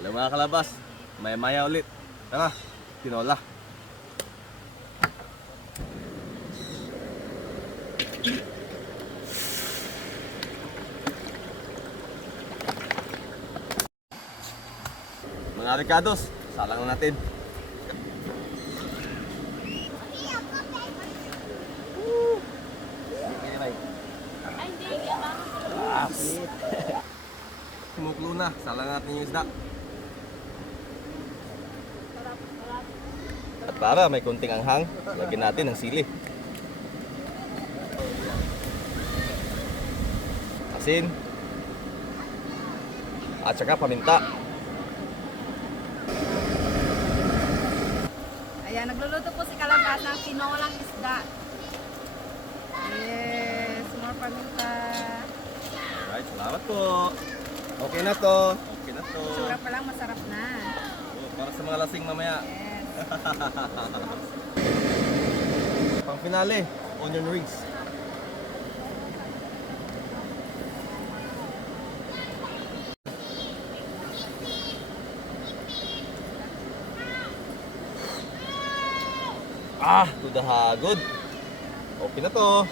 Hello mga kalabas, maya-maya ulit. Tara, tinola. Mga Ricardos, salang na natin. Sumuklo na, salang natin yung isda. At para may konting anghang, lagyan natin ng sili. Asin. At saka paminta. Ayan, nagluluto po si Kalabas ng tinolang isda. Yes, more paminta. Alright, salamat po. Okay na to. Okay na to. Sura pa lang, masarap na. Oh, para sa mga lasing mamaya. Yes. Pang finale, onion rings. To the hagod. Okay na to.